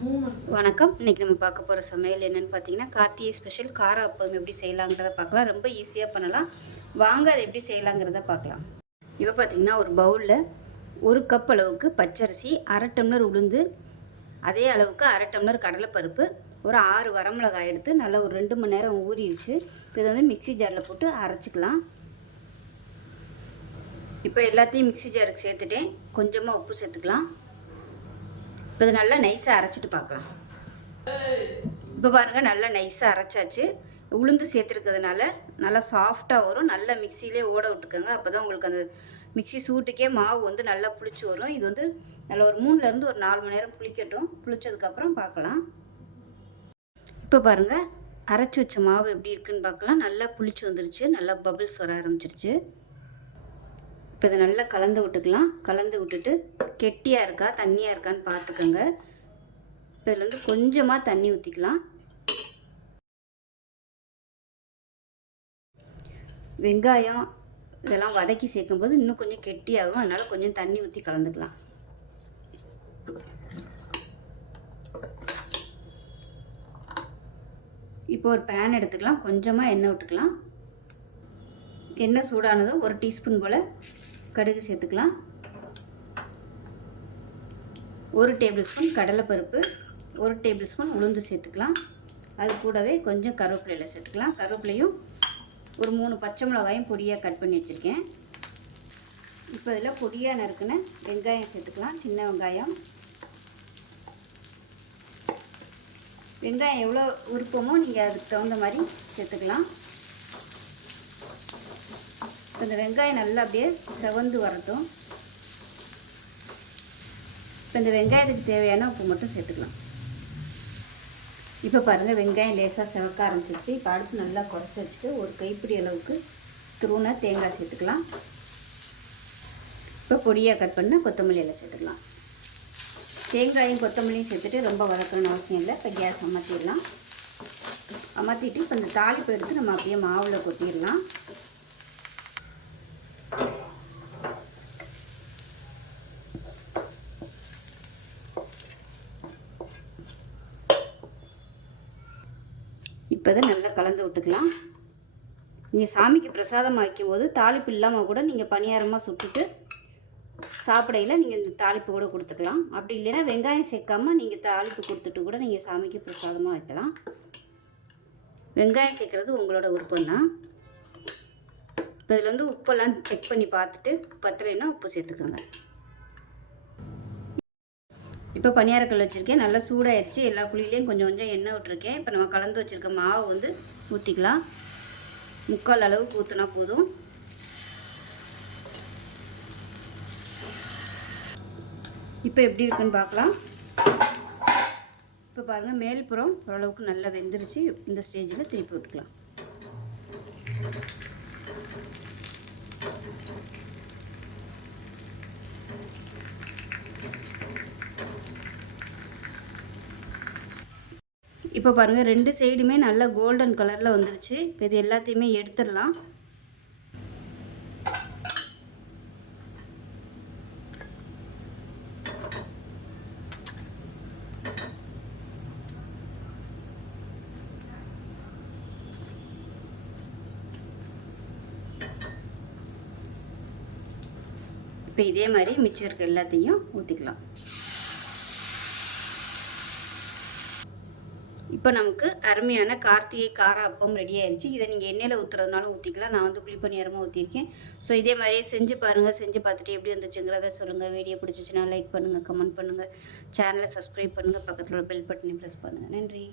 வணக்கம். இன்றைக்கி நம்ம பார்க்க போகிற சமையல் என்னென்னு பார்த்தீங்கன்னா, கார்த்திகை ஸ்பெஷல் கார அப்பம் எப்படி செய்யலாங்கிறத பார்க்கலாம். ரொம்ப ஈஸியாக பண்ணலாம். வாங்க அதை எப்படி செய்யலாங்கிறத பார்க்கலாம். இப்போ பார்த்தீங்கன்னா, ஒரு பவுலில் 1 கப் அளவுக்கு பச்சரிசி, 1/2 டம்ளர் உளுந்து, அதே அளவுக்கு 1/2 டம்ளர் கடலைப்பருப்பு, ஒரு 6 வரமிளகாய் எடுத்து நல்லா ஒரு 2 மணி நேரம் ஊறிடுச்சு. இப்போ இதை வந்து மிக்ஸி ஜாரில் போட்டு அரைச்சிக்கலாம். இப்போ எல்லாத்தையும் மிக்ஸி ஜாருக்கு சேர்த்துட்டேன். கொஞ்சமாக உப்பு சேர்த்துக்கலாம். இப்போ இது நல்லா நைஸாக அரைச்சிட்டு பார்க்கலாம். இப்போ பாருங்கள், நல்லா நைஸாக அரைச்சாச்சு. உளுந்து சேர்த்துருக்கிறதுனால நல்லா சாஃப்டாக வரும். நல்லா மிக்சியிலே ஓட விட்டுக்கோங்க. அப்போ தான் உங்களுக்கு அந்த மிக்ஸி சூட்டுக்கே மாவு வந்து நல்லா புளிச்சு வரும். இது வந்து நல்லா ஒரு 3லேருந்து ஒரு 4 மணி நேரம் புளிக்கட்டும். புளிச்சதுக்கப்புறம் பார்க்கலாம். இப்போ பாருங்கள், அரைச்சி வச்ச மாவு எப்படி இருக்குதுன்னு பார்க்கலாம். நல்லா புளிச்சு வந்துருச்சு. நல்லா பபிள்ஸ் வர ஆரம்பிச்சிருச்சு. இப்போ இதை நல்லா கலந்து விட்டுக்கலாம். கலந்து விட்டுட்டு கெட்டியாக இருக்கா தண்ணியாக இருக்கான்னு பார்த்துக்கோங்க. இப்போ இதில் வந்து கொஞ்சமாக தண்ணி ஊற்றிக்கலாம். வெங்காயம் இதெல்லாம் வதக்கி சேர்க்கும்போது இன்னும் கொஞ்சம் கெட்டியாகும். அதனால் கொஞ்சம் தண்ணி ஊற்றி கலந்துக்கலாம். இப்போ ஒரு பேன் எடுத்துக்கலாம். கொஞ்சமாக எண்ணெய் விட்டுக்கலாம். எண்ணெய் சூடானதும் 1 டீஸ்பூன் போல் கடுகு சேர்த்துக்கலாம். 1 டேபிள் ஸ்பூன் கடலைப்பருப்பு, 1 டேபிள் ஸ்பூன் உளுந்து சேர்த்துக்கலாம். அது கூடவே கொஞ்சம் கருவேப்பிலையில் சேர்த்துக்கலாம். கருவேப்பிலையும் ஒரு 3 பச்சை மிளகாயும் பொடியாக கட் பண்ணி வச்சுருக்கேன். இப்போ இதில் பொடியாக நறுக்குன வெங்காயம் சேர்த்துக்கலாம். சின்ன வெங்காயம். வெங்காயம் எவ்வளோ விருப்பமோ நீங்கள் அதுக்கு தகுந்த மாதிரி சேர்த்துக்கலாம். இந்த வெங்காயம் நல்லா அப்படியே செவந்து வரட்டும். இப்போ இந்த வெங்காயத்துக்கு தேவையான உப்பு மட்டும் சேர்த்துக்கலாம். இப்போ பாருங்கள், வெங்காயம் லேசாக செவக்க ஆரம்பிச்சிருச்சு. இப்போ அடுப்பு நல்லா குறைச்சி வச்சுட்டு ஒரு கைப்பிடி அளவுக்கு துருவின தேங்காய் சேர்த்துக்கலாம். இப்போ பொடியாக கட் பண்ண கொத்தமல்லி எல்லாம் சேர்த்துக்கலாம். தேங்காயும் கொத்தமல்லியும் சேர்த்துட்டு ரொம்ப வதக்கணும்னு அவசியம் இல்லை. இப்போ கேஸ் அமர்த்திடலாம். அமர்த்திட்டு இப்போ இந்த தாளிப்பு எடுத்து நம்ம அப்படியே மாவில் கொட்டிடலாம். இப்போ இதை நல்லா கலந்து விட்டுக்கலாம். நீங்கள் சாமிக்கு பிரசாதமாக வைக்கும்போது தாளிப்பு இல்லாமல் கூட நீங்கள் பணியாரமாக சுட்டுட்டு சாப்பிடையில் நீங்கள் இந்த தாளிப்பு கூட கொடுத்துக்கலாம். அப்படி இல்லைன்னா வெங்காயம் சேர்க்காமல் நீங்கள் தாளிப்பு கொடுத்துட்டு கூட நீங்கள் சாமிக்கு பிரசாதமாக வைக்கலாம். வெங்காயம் சேர்க்குறது உங்களோட விருப்பம்தான். இப்போ இதில் வந்து உப்பெல்லாம் செக் பண்ணி பார்த்துட்டு பத்தலைன்னா உப்பு சேர்த்துக்கோங்க. இப்போ பணியாரக்கல் வச்சுருக்கேன். நல்லா சூடாகிடுச்சு. எல்லா குழியிலையும் கொஞ்சம் கொஞ்சம் எண்ணெய் விட்டுருக்கேன். இப்போ நம்ம கலந்து வச்சுருக்க மாவு வந்து ஊற்றிக்கலாம். 3/4 அளவுக்கு ஊற்றினா போதும். இப்போ எப்படி இருக்குன்னு பார்க்கலாம். இப்போ பாருங்கள், மேல்புறம் ஓரளவுக்கு நல்லா வெந்துருச்சு. இந்த ஸ்டேஜில் திருப்பி விட்டுக்கலாம். இப்போ பாருங்கள், 2 சைடுமே நல்லா கோல்டன் கலரில் வந்துருச்சு. இப்போ இது எல்லாத்தையுமே எடுத்துடலாம். இப்போ இதே மாதிரி மிச்சம் இருக்க எல்லாத்தையும் ஊற்றிக்கலாம். இப்போ நமக்கு அருமையான கார்த்திகை கார அப்பம் ரெடி ஆயிடுச்சு. இதை நீங்கள் எண்ணெயில் ஊற்றுறதுனாலும் ஊற்றிக்கலாம். நான் வந்து குழிப்பணியாரமாக ஊற்றிருக்கேன். ஸோ இதே மாதிரியே செஞ்சு பாருங்கள். செஞ்சு பார்த்துட்டு எப்படி வந்துச்சுங்கிறத சொல்லுங்கள். வீடியோ பிடிச்சிச்சின்னா லைக் பண்ணுங்கள், கமெண்ட் பண்ணுங்கள், சேனலை சப்ஸ்கிரைப் பண்ணுங்கள், பக்கத்தில் உள்ள பெல் பட்டனை ப்ரெஸ் பண்ணுங்கள். நன்றி.